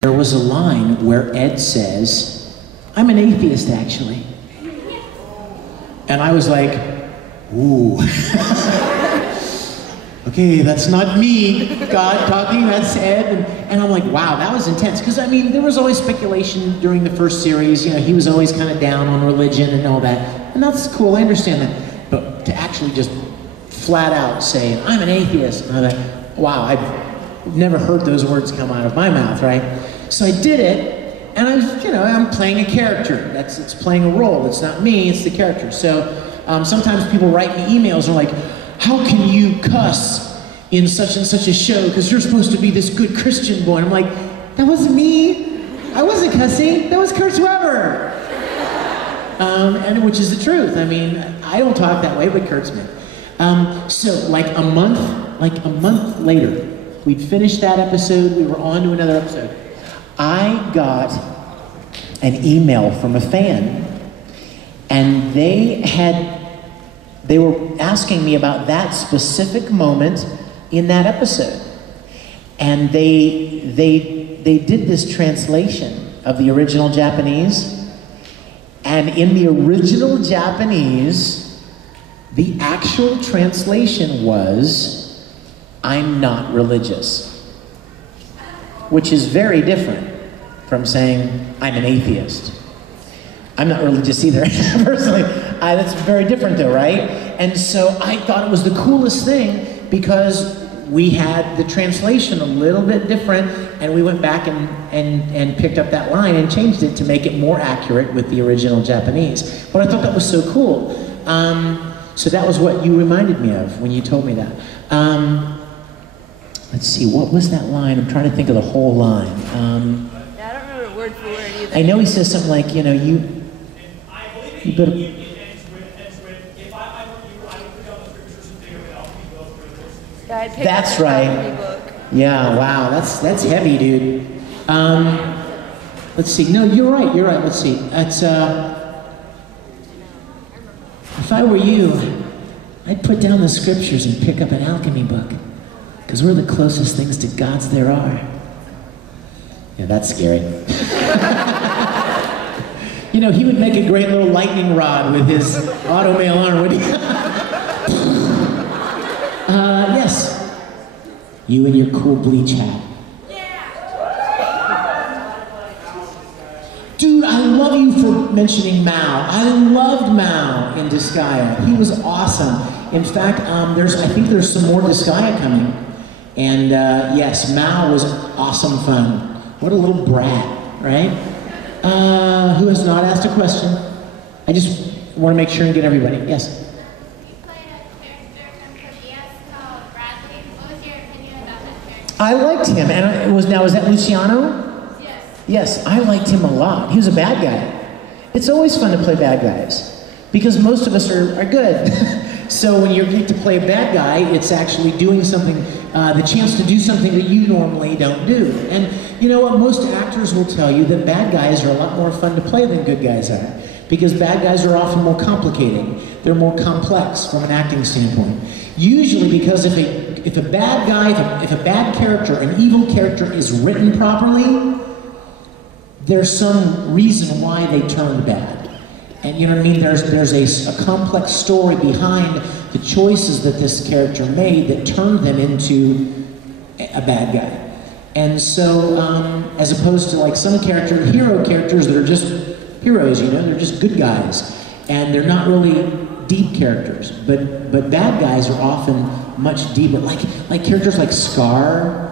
There was a line where Ed says, "I'm an atheist, actually." And I was like, ooh. Okay, that's not me, God talking, that's Ed. And I'm like, wow, that was intense. Because, I mean, there was always speculation during the first series. You know, he was always kind of down on religion and all that. And that's cool, I understand that. But to actually just flat out say, "I'm an atheist," and I'm like, wow, I've never heard those words come out of my mouth, right? So I did it, and I'm playing a character. It's playing a role. It's not me, it's the character. So sometimes people write me emails and are like, "How can you cuss in such and such a show? Because you're supposed to be this good Christian boy." And I'm like, that wasn't me. I wasn't cussing. That was Kurt Weber. And which is the truth. I mean, I don't talk that way, but Kurt's me. So like a month later, we'd finished that episode. We were on to another episode. I got an email from a fan, and they were asking me about that specific moment in that episode. And they did this translation of the original Japanese. And in the original Japanese, the actual translation was, "I'm not religious." Which is very different from saying, "I'm an atheist." I'm not religious either, personally. That's very different though, right? And so I thought it was the coolest thing because we had the translation a little bit different, and we went back and picked up that line and changed it to make it more accurate with the original Japanese. But I thought that was so cool. So that was what you reminded me of when you told me that. Let's see, what was that line? I'm trying to think of the whole line. I don't remember word for word either. I know he says something like, you better... That's right. Yeah, wow, that's heavy, dude. Let's see. No, you're right. Let's see. That's if I were you, I'd put down the scriptures and pick up an alchemy book, because we're the closest things to gods there are. Yeah, that's scary. You know, he would make a great little lightning rod with his automail arm, wouldn't he? Yes. You and your cool bleach hat. Dude, I love you for mentioning Mao. I loved Mao in Disgaea. He was awesome. In fact, I think there's some more Disgaea coming. And yes, Mao was awesome fun. What a little brat, right? Who has not asked a question? I just want to make sure and get everybody. Yes? I liked him, and was that Luciano? Yes. Yes, I liked him a lot. He was a bad guy. It's always fun to play bad guys, because most of us are good. So when you get to play a bad guy, it's actually doing something, the chance to do something that you normally don't do. And you know what, most actors will tell you that bad guys are a lot more fun to play than good guys are, because bad guys are often more complicated. They're more complex from an acting standpoint. Usually because if a bad guy, if a bad character, an evil character is written properly, there's some reason why they turned bad. And you know what I mean? There's a complex story behind the choices that this character made that turned them into a bad guy. And so, as opposed to like some hero characters that are just heroes, you know, they're just good guys. And they're not really deep characters. But bad guys are often much deeper. Like characters like Scar,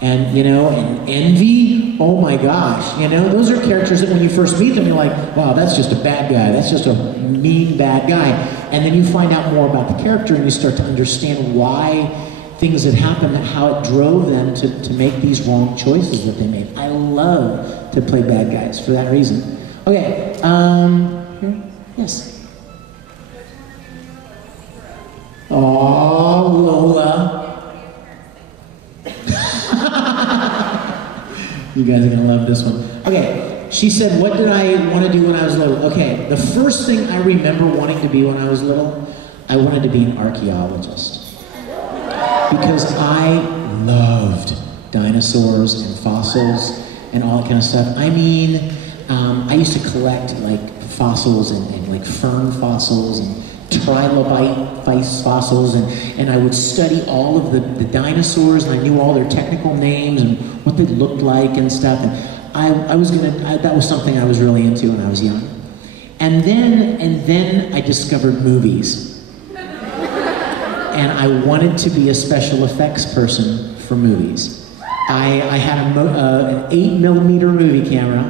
and and Envy. Oh my gosh, those are characters that when you first meet them, you're like, wow, that's just a bad guy. That's just a mean bad guy. And then you find out more about the character, and you start to understand why things had happened, and how it drove them to make these wrong choices that they made. I love to play bad guys for that reason. Okay, here? Yes. Oh, Lola. You guys are gonna love this one. Okay, she said, what did I want to do when I was little? Okay, the first thing I remember wanting to be when I was little, I wanted to be an archaeologist. Because I loved dinosaurs and fossils and all that kind of stuff. I mean, I used to collect like fossils and like fern fossils and trilobite fossils, and I would study all of the dinosaurs, and I knew all their technical names and what they looked like and stuff. And that was something I was really into when I was young. And then I discovered movies. And I wanted to be a special effects person for movies. I had an 8mm movie camera,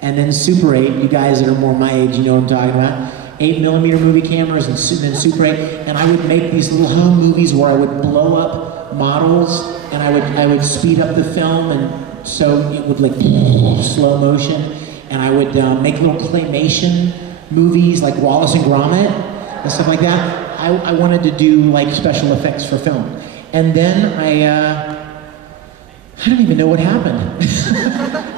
and then Super 8, you guys that are more my age, you know what I'm talking about. 8mm movie cameras and then Super 8, and I would make these little home movies where I would blow up models, and I would speed up the film, and so it would like slow motion, and I would make little claymation movies like Wallace and Gromit and stuff like that. I wanted to do like special effects for film, and then I don't even know what happened.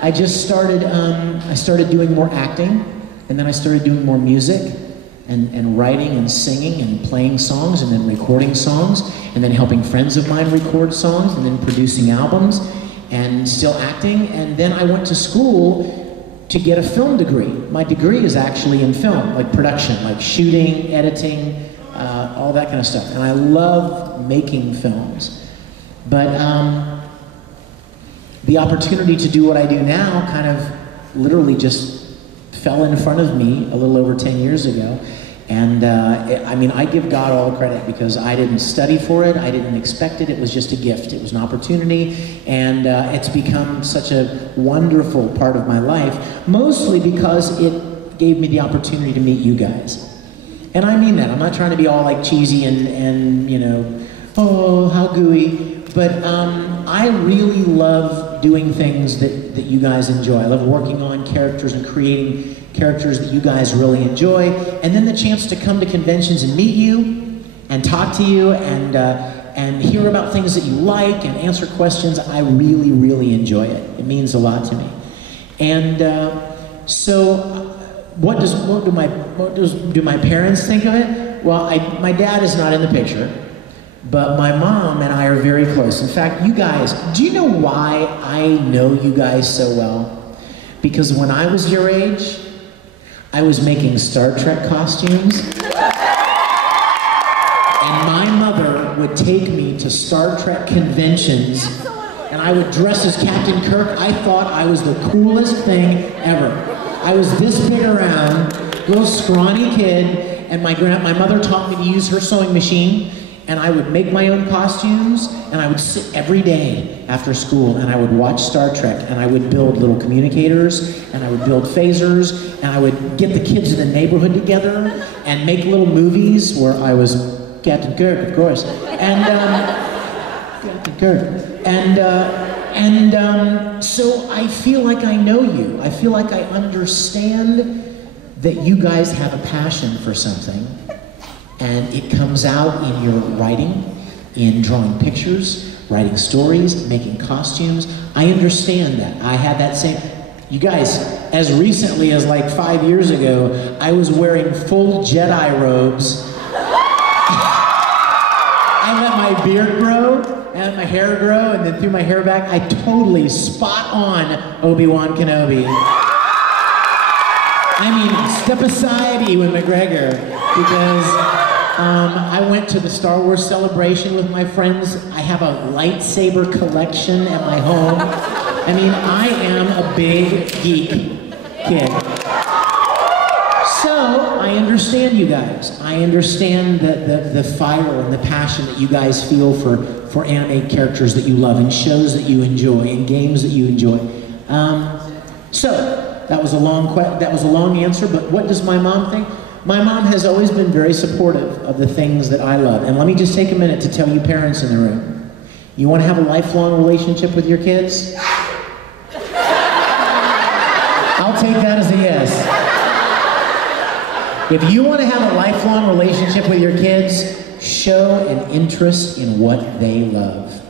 I just started. I started doing more acting, and then I started doing more music, and writing and singing and playing songs, and then recording songs, and then helping friends of mine record songs, and then producing albums, and still acting. And then I went to school to get a film degree. My degree is actually in film, like production, like shooting, editing, all that kind of stuff. And I love making films. But the opportunity to do what I do now kind of literally just fell in front of me a little over 10 years ago. And I mean, I give God all the credit because I didn't study for it, I didn't expect it, it was just a gift, it was an opportunity, and it's become such a wonderful part of my life, mostly because it gave me the opportunity to meet you guys. And I mean that, I'm not trying to be all like cheesy and you know, oh, how gooey, but I really love doing things that you guys enjoy. I love working on characters and creating characters that you guys really enjoy, and then the chance to come to conventions and meet you, and talk to you, and hear about things that you like, and answer questions. I really, really enjoy it. It means a lot to me. And so, what do my parents think of it? Well, my dad is not in the picture, but my mom and I are very close. In fact, you guys, do you know why I know you guys so well? Because when I was your age, I was making Star Trek costumes, and my mother would take me to Star Trek conventions, and I would dress as Captain Kirk. I thought I was the coolest thing ever. I was this big around, little scrawny kid, and my mother taught me to use her sewing machine, and I would make my own costumes, and I would sit every day after school, and I would watch Star Trek, and I would build little communicators, and I would build phasers, and I would get the kids in the neighborhood together and make little movies where I was Captain Kirk, of course, and Captain Kirk, and so I feel like I know you. I feel like I understand that you guys have a passion for something, and it comes out in your writing, in drawing pictures, writing stories, making costumes. I understand that. I had that same... You guys, as recently as like 5 years ago, I was wearing full Jedi robes. I let my beard grow, and let my hair grow, and then threw my hair back. I totally spot on Obi-Wan Kenobi. I mean, step aside, Ewan McGregor, because I went to the Star Wars celebration with my friends. I have a lightsaber collection at my home. I mean, I am a big geek kid. So, I understand you guys. I understand the fire and the passion that you guys feel for anime characters that you love, and shows that you enjoy, and games that you enjoy. So, that was a long answer, but what does my mom think? My mom has always been very supportive of the things that I love. And let me just take a minute to tell you parents in the room. You want to have a lifelong relationship with your kids? I'll take that as a yes. If you want to have a lifelong relationship with your kids, show an interest in what they love.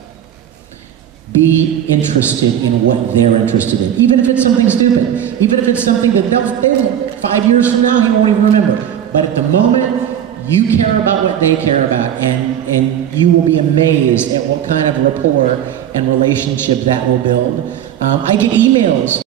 Be interested in what they're interested in. Even if it's something stupid. Even if it's something that they 5 years from now, he won't even remember. But at the moment, you care about what they care about, and you will be amazed at what kind of rapport and relationship that will build. I get emails